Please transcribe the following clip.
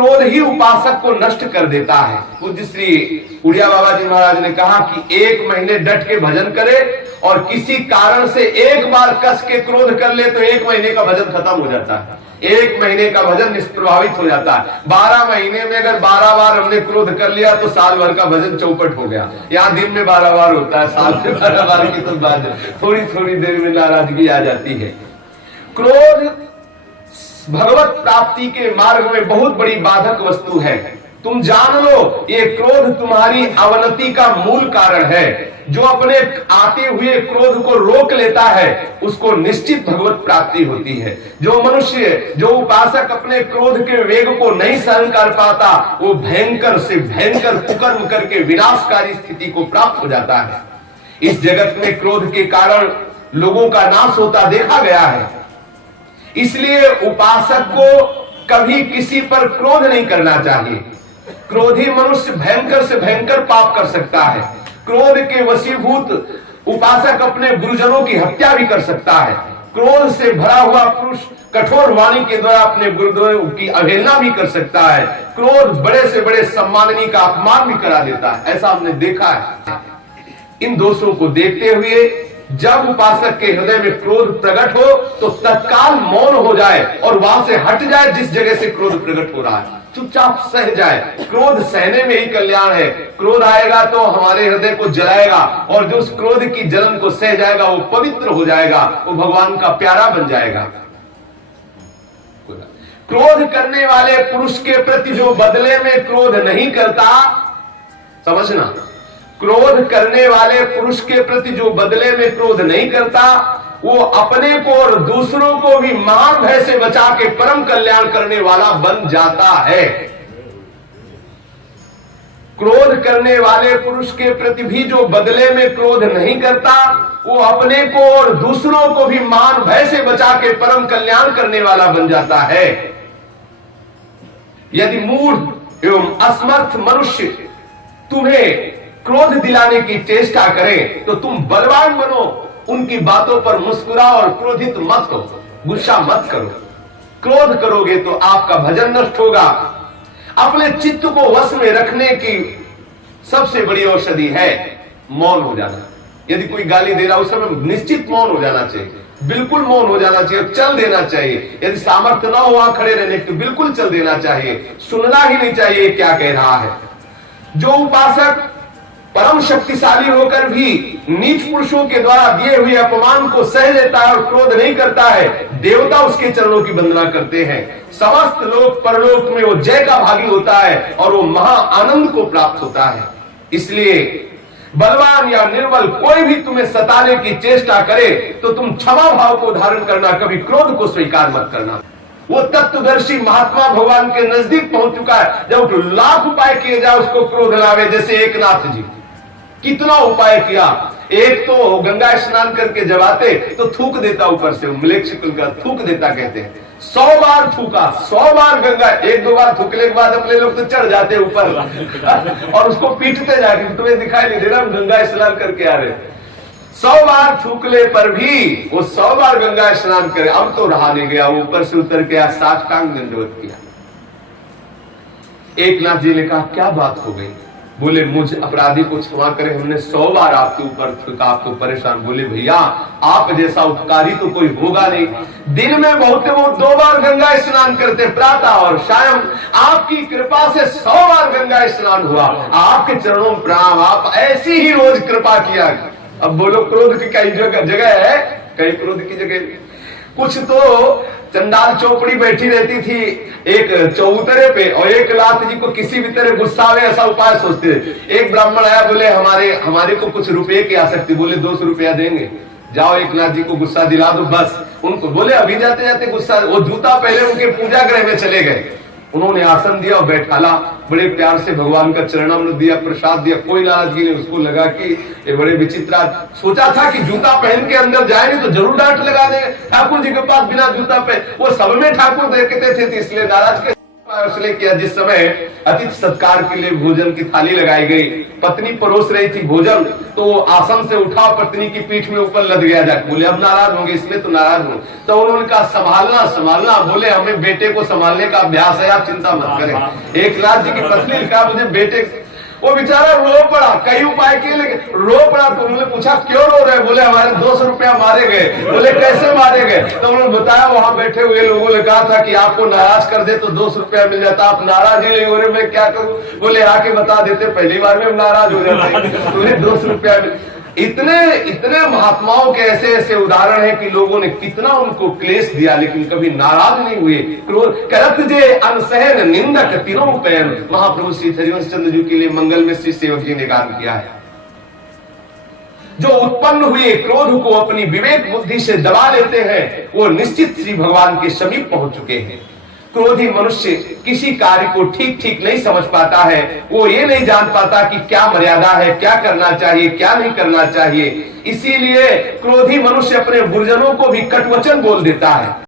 क्रोध ही उपासक को नष्ट कर देता है। पूज्य श्री उड़िया बाबा जी महाराज ने कहा कि 1 महीने डट के भजन करे और किसी कारण से एक बार कस के क्रोध कर ले तो 1 महीने का भजन खत्म हो जाता है, 1 महीने का भजन निष्प्रभावित हो जाता है। 12 महीने में अगर 12 बार हमने क्रोध कर लिया तो साल भर का भजन चौपट हो गया। यहाँ दिन में 12 बार होता है, साल में 12 बार की तो बात थोड़ी थोड़ी देर में नाराजगी आ जाती है। क्रोध भगवत प्राप्ति के मार्ग में बहुत बड़ी बाधक वस्तु है। तुम जान लो, ये क्रोध तुम्हारी अवनति का मूल कारण है। जो अपने आते हुए क्रोध को रोक लेता है उसको निश्चित भगवत प्राप्ति होती है। जो मनुष्य, जो उपासक अपने क्रोध के वेग को नहीं सहन कर पाता, वो भयंकर से भयंकर कुकर्म करके विनाशकारी स्थिति को प्राप्त हो जाता है। इस जगत में क्रोध के कारण लोगों का नाश होता देखा गया है। इसलिए उपासक को कभी किसी पर क्रोध नहीं करना चाहिए। क्रोधी मनुष्य भयंकर से भयंकर पाप कर सकता है। क्रोध के वशीभूत उपासक अपने गुरुजनों की हत्या भी कर सकता है। क्रोध से भरा हुआ पुरुष कठोर वाणी के द्वारा अपने गुरुदेव की अवहेलना भी कर सकता है। क्रोध बड़े से बड़े सम्माननीय का अपमान भी करा देता है, ऐसा हमने देखा है। इन दोषों को देखते हुए जब उपासक के हृदय में क्रोध प्रकट हो तो तत्काल मौन हो जाए और वहां से हट जाए। जिस जगह से क्रोध प्रकट हो रहा है चुपचाप सह जाए। क्रोध सहने में ही कल्याण है। क्रोध आएगा तो हमारे हृदय को जलाएगा और जो उस क्रोध की जलन को सह जाएगा वो पवित्र हो जाएगा, वो भगवान का प्यारा बन जाएगा। क्रोध करने वाले पुरुष के प्रति जो बदले में क्रोध नहीं करता, समझना, क्रोध करने वाले पुरुष के प्रति जो बदले में क्रोध नहीं करता, वो अपने को और दूसरों को भी महान भय से बचा के परम कल्याण करने वाला बन जाता है। क्रोध करने वाले पुरुष के प्रति भी जो बदले में क्रोध नहीं करता, वो अपने को और दूसरों को भी महान भय से बचा के परम कल्याण करने वाला बन जाता है। यदि मूढ़ एवं असमर्थ मनुष्य तुम्हें क्रोध दिलाने की चेष्टा करें तो तुम बलवान बनो, उनकी बातों पर मुस्कुराओ और क्रोधित मत हो, गुस्सा मत करो। क्रोध करोगे तो आपका भजन नष्ट होगा। अपने चित्त को वश में रखने की सबसे बड़ी औषधि है मौन हो जाना। यदि कोई गाली दे रहा उस समय निश्चित मौन हो जाना चाहिए, बिल्कुल मौन हो जाना चाहिए, चल देना चाहिए। यदि सामर्थ्य ना हो वहां खड़े रहने तो बिल्कुल चल देना चाहिए, सुनना ही नहीं चाहिए क्या कह रहा है। जो उपासक परम शक्तिशाली होकर भी नीच पुरुषों के द्वारा दिए हुए अपमान को सह लेता है और क्रोध नहीं करता है, देवता उसके चरणों की वंदना करते हैं। समस्त लोक परलोक में वो जय का भागी होता है और वो महा आनंद को प्राप्त होता है। इसलिए बलवान या निर्बल कोई भी तुम्हें सताने की चेष्टा करे तो तुम क्षमा भाव को धारण करना, कभी क्रोध को स्वीकार मत करना। वो तत्वदर्शी महात्मा भगवान के नजदीक पहुंच चुका है। जब लाख उपाय किए जाए उसको क्रोध लावे, जैसे एकनाथ जी कितना उपाय किया। एक तो गंगा स्नान करके जब आते तो थूक देता ऊपर से, मलेच्छ का थूक देता कहते हैं। 100 बार थूका, 100 बार गंगा, 1-2 बार थूकने के बाद अपने लोग तो चढ़ जाते ऊपर और उसको पीटते जाके, तुम्हें दिखाई नहीं दे रहा हम गंगा स्नान करके आ रहे। 100 बार थूकले पर भी वो 100 बार गंगा स्नान करे, अब तो रहा नहीं गया, ऊपर से उतर के साष्टांग दंडवत किया। एकनाथ जी ने कहा क्या बात हो गई? बोले मुझ अपराधी को क्षमा करें, हमने 100 बार आपके ऊपर थूका, आपको परेशान। बोले भैया आप जैसा उपकारी तो कोई होगा नहीं। दिन में बहुत 2 बार गंगा स्नान करते, प्रातः और शाम। आपकी कृपा से 100 बार गंगा स्नान हुआ। आपके चरणों में प्रणाम, आप ऐसी ही रोज कृपा किया। अब बोलो क्रोध की कई जगह है, कई क्रोध की जगह। कुछ तो चंडाल चौपड़ी बैठी रहती थी एक चौतरे पे और एक लात जी को किसी भी तरह गुस्सा आवे ऐसा उपाय सोचते थे। एक ब्राह्मण आया, बोले हमारे को कुछ रुपए की आसक्ति। बोले 200 रुपया देंगे, जाओ एकनाथ जी को गुस्सा दिला दो बस। उनको बोले अभी जाते जाते गुस्सा, वो जूता पहले उनके पूजा गृह में चले गए। उन्होंने आसन दिया और बैठाला, बड़े प्यार से भगवान का चरणामृत दिया, प्रसाद दिया, कोई नाराजगी नहीं। उसको लगा कि ये बड़े विचित्र, सोचा था कि जूता पहन के अंदर जाएंगे तो जरूर डांट लगा देंगे। ठाकुर जी के पास बिना जूता पहन, वो सब में ठाकुर देखते थे इसलिए नाराज के उसने किया। जिस समय अतिथि सत्कार के लिए भोजन की थाली लगाई गई, पत्नी परोस रही थी भोजन, तो वो आसन से उठा, पत्नी की पीठ में ऊपर लद गया जाके। बोले अब नाराज होंगे, इसमें तो नाराज हूं। तो उन्होंने कहा संभालना संभालना। बोले हमें बेटे को संभालने का अभ्यास है, आप चिंता मत करें। एक लाख जी की पत्नी ने कहा मुझे बेटे, वो बेचारा रो पड़ा, कई उपाय किए लेकिन रो पड़ा। तो उन्होंने पूछा क्यों रो रहे? बोले हमारे 200 रुपया मारे गए। बोले कैसे मारे गए? तो उन्होंने बताया वहां बैठे हुए लोगों ने कहा था कि आपको नाराज कर दे तो 200 रुपया मिल जाता, आप नाराज ही नहीं हो रहे, मैं क्या करूं? बोले आके बता देते, पहली बार में हम नाराज हो जाते, तुम्हें 200 रुपया। इतने इतने महात्माओं के ऐसे ऐसे उदाहरण हैं कि लोगों ने कितना उनको क्लेश दिया लेकिन कभी नाराज नहीं हुए। क्रोध करत जे अनसहन निंदक तीनों पैन। महाप्रभु श्री हरिवंश चंद्र जी के लिए मंगल में श्री सेवक जी ने गान किया है। जो उत्पन्न हुए क्रोध को अपनी विवेक बुद्धि से दबा लेते हैं, वो निश्चित श्री भगवान के समीप पहुंच चुके हैं। क्रोधी मनुष्य किसी कार्य को ठीक ठीक नहीं समझ पाता है, वो ये नहीं जान पाता कि क्या मर्यादा है, क्या करना चाहिए, क्या नहीं करना चाहिए। इसीलिए क्रोधी मनुष्य अपने गुरुजनों को भी कटवचन बोल देता है।